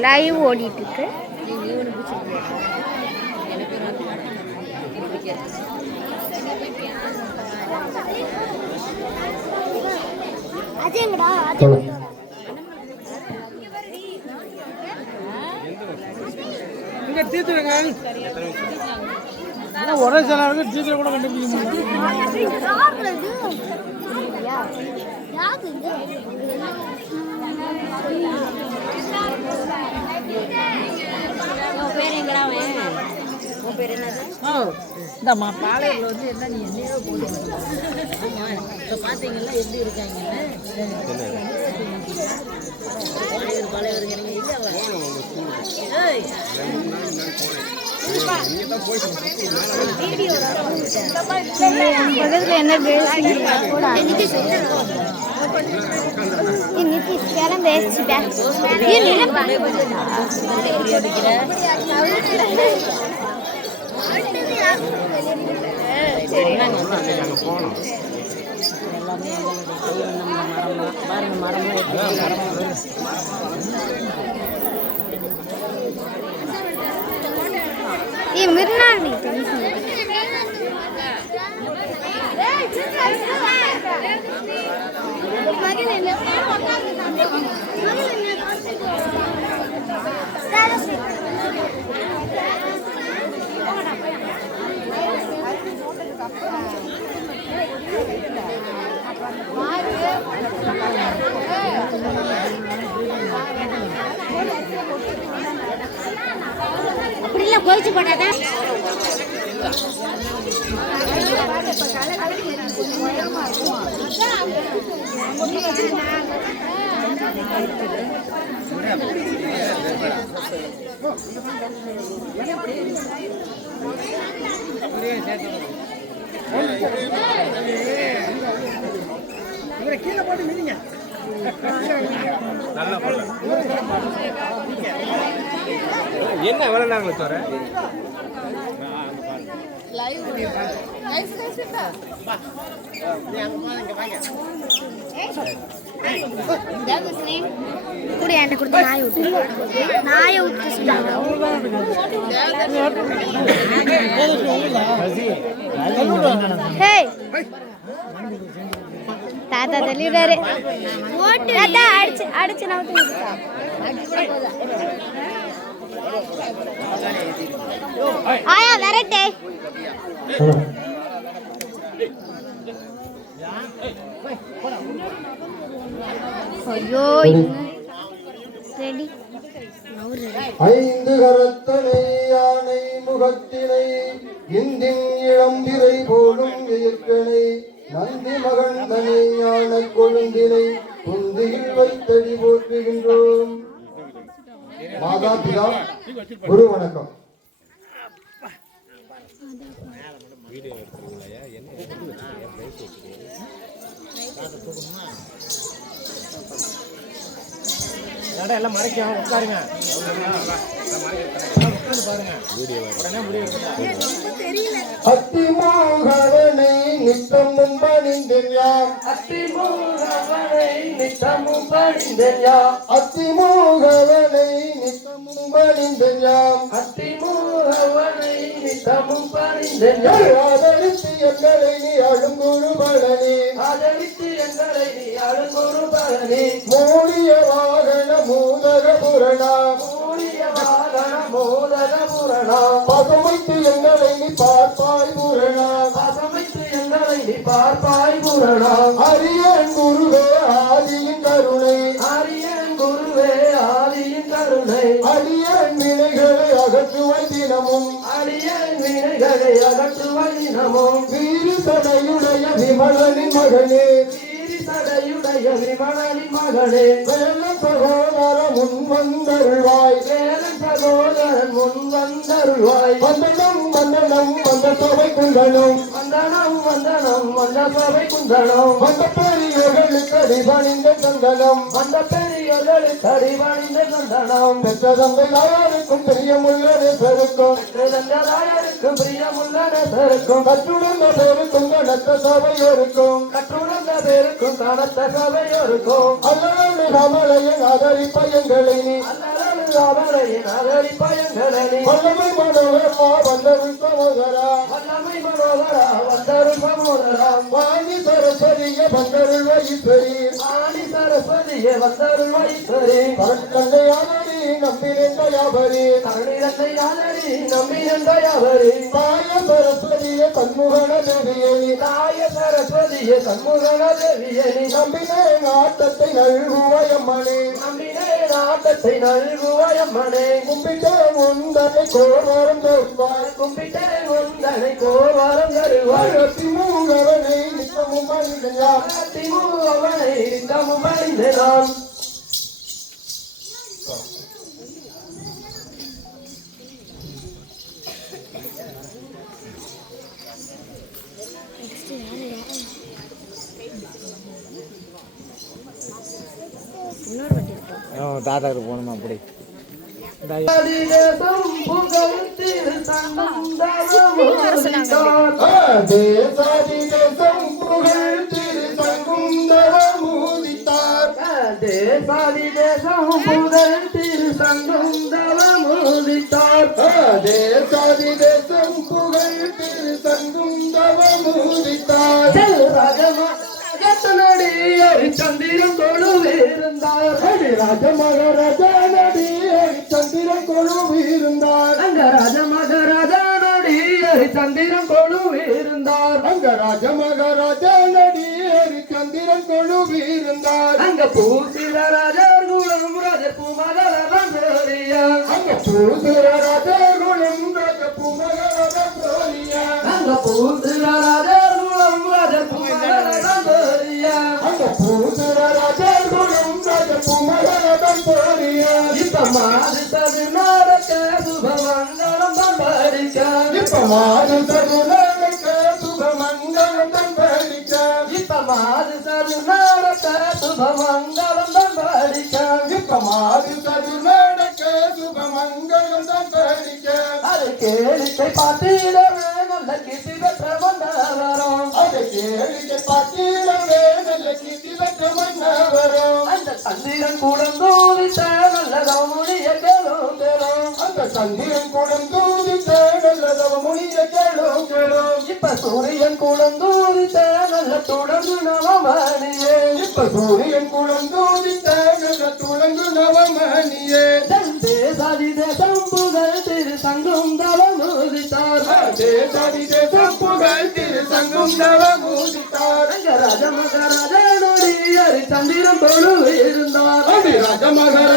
Live ஓடிட்டு இருக்கு இங்க தீத்துருங்க ஒரே சில தீத்துல கூட கண்டுபிடிக்க முடியும் இந்தம்மா. பாளையில் வந்து என்ன நீ என்னையோ போட்டு இப்போ பார்த்தீங்கன்னா எப்படி இருக்காங்கன்னு என்ன நிதிஷ் வேற பேசிட்டேன் எல்லாமே மரம்லாம் பாருங்க மரம்லாம் எப்படி மிருநாள் அப்படிலாம் கோவிச்சு போட்டாதான். கீழே போட்டு மிதிங்க. என்ன எவ்வளோ நாங்களே தர? கூட என்கிட்ட கொடுத்து நாயை விட்டு நாயை விட்டு சொன்னாங்க தாத்தா தள்ளிடுறாரு தாத்தா அடிச்சு அடிச்சு நவுத்து ஆயா வரட்டே. ஐயோ ரெடி. ஐந்து கரத்தனை யானை முகத்தினை இந்தின் இளம்பிரை போலும் இயற்கனை நந்தி மகன் தனியான கொழுந்தினை குந்தியில் வைத்தடி போற்றுகின்றோம். மாதா பிதா குரு வணக்கம். எல்லாம் மறைக்கும் உட்காருங்க. உட்காந்து அத்திமோகவனை நித்தமும் பணிந்தேன் யாம் அத்திமோகவனை நித்தமும் பணிந்தேன் யாம் அத்திமோகவனை நித்தமும் பணிந்தேன் யாம் அத்திமோகவனை நித்தமும் பணிந்தேன் யாம் ஆதரித்து எங்களை நீ அழுங்குரு பழனி ஆதரித்து எங்களை நீ அழுங்குரு பழனி மூடிய வாகன மூதக புரணா புரணா பசுமைத்து எங்களை நீ பார்ப்பாய் புரணா. பசுமைத்து எங்களை நீ பார்ப்பாய் புரணா. அரியன் குருவே ஆதியின் கருணை. அரியன் குருவே ஆதியின் கருணை. அடியன் வினைகளை அகற்றுவாய் தினமும். அடியன் வினைகளை அகற்றுவாய் தினமும். வீரிசடையுடைய விமலனின் மகனே. வீரிசடையுடைய மகளே மகனே வேல சகோதர முன் வந்தருள்வாய். வேல சகோதரன் முன் வந்தருள்வாய். வந்தனம் வந்தனம் வந்த சபை குந்தனம் வந்தனம் வந்தனம் வந்த சபை குந்தனம் வந்த பெரிய பெரியோர்களுக்கு அடிபணிந்த சந்தனம். அந்த பெரியோர்களுக்கு அடிபணிந்த சந்தனம். பெற்ற தந்தை யாருக்கும் பிரியமுள்ளது பெருக்கும். பெருந்ததாயருக்கு பிரியமுள்ள நேசருக்கும் கற்றுணர்ந்த பேருக்கும் கனத்த சபையோருக்கும். கற்றுணர்ந்த பேருக்கும் கனத்த சபையோருக்கும். அல்லது ரமலையின் ஆதரிப்ப எங்களை நீ. அல்லது அவரையின் அகரி பயங்கரணி வல்லமை மனோகரா வல்லருள் சகோதரா வல்லமை மனோகரா. வந்தரும் சமோதரா வாணி சரஸ்வதிய பந்தருள் வைத்தறி ஆதி சரஸ்வதியே வந்தருள் வைத்தரே தந்தையானடி நம்பினேன் தயாபரி கருணிரத்தை யாதரி நம்பி நந்தையவரே தாய சரஸ்வதிய தன்முகன தாய நம்பினேன் ஆட்டத்தை நல்குவயம்மணி நம்பினே நாட்டத்தை நல்குவயம்மனே கும்பிட்டே உந்தனை கோவரம் தருவாய். கும்பிட்டே உந்தனை கோவரம் தருவாய். திமுகவனை நித்தமும் மனிதன் திமுகவனை நித்தமும் அணிந்து தாத்தாக்கு போகணுமா அப்படி? தேசம் புகழ் திரு தந்தம் தேசாதி தேசம் புகழ் திரு சங்குந்தரமூதித்தார் தேசாதி தேசம் புகழ் திரு சங்குந்தவமூதித்தார் தேசாதி தேசம் புகழ் திரு சங்குந்தரமூதித்தார் ராஜமடி சந்திரம் கொழுவிருந்தார். ராஜமகாராஜா நடி சந்திரன் கொழுவிருந்தார். அங்க ராஜமகராஜா நடி சந்திரம் கொழுவிருந்தார். அங்க ராஜமகாராஜா நடி சந்திரன் கொழுவிருந்தார். அங்க பூசிர ராஜர் குலம் ராஜபூ மகளவன் அங்க பூசுர ராஜகுலம் ராஜபுமகரத சோழியா அங்க பூசிர ராஜர் சதுரனுக்கு சுபமங்கலம் தன்படிக்க இப்ப மாது தது நாடக சுபமங்கலம் பம்படிக்க இப்ப மாது சதுரனுக்கு சுபமங்கலம் தன்படிக்க அது கேளிக்கை பாத்திடவே நல்ல கிட்டி பெற்ற வந்தவரும் அதை கேளிக்கை பத்திரவே நல்ல கிட்டி பெற்ற மன்னவரும். அந்த சந்திரன் கூடம் தூவித்த நல்ல கேளும் அந்த சந்திரன் கூடம் தூதித்த நல்லதவ முனிய கேளும் கேளும். இப்ப சூரியன் கூடம் தூவித்த நல்ல தொடர்ந்து நவமணியே. இப்ப சூரியன் கூடம் தூதித்த நல்ல துளங்கு நவமணியே தேசாதி தேசம் புகழ் திரு சங்கம் தவமுதித்தார். தேசதி தேசம் புகழ் திரு சங்கம் நவமூதித்தார் ராஜ மகாராஜனுடைய சந்திரன் கொழு இருந்தார். அடி ராஜ மகாராஜா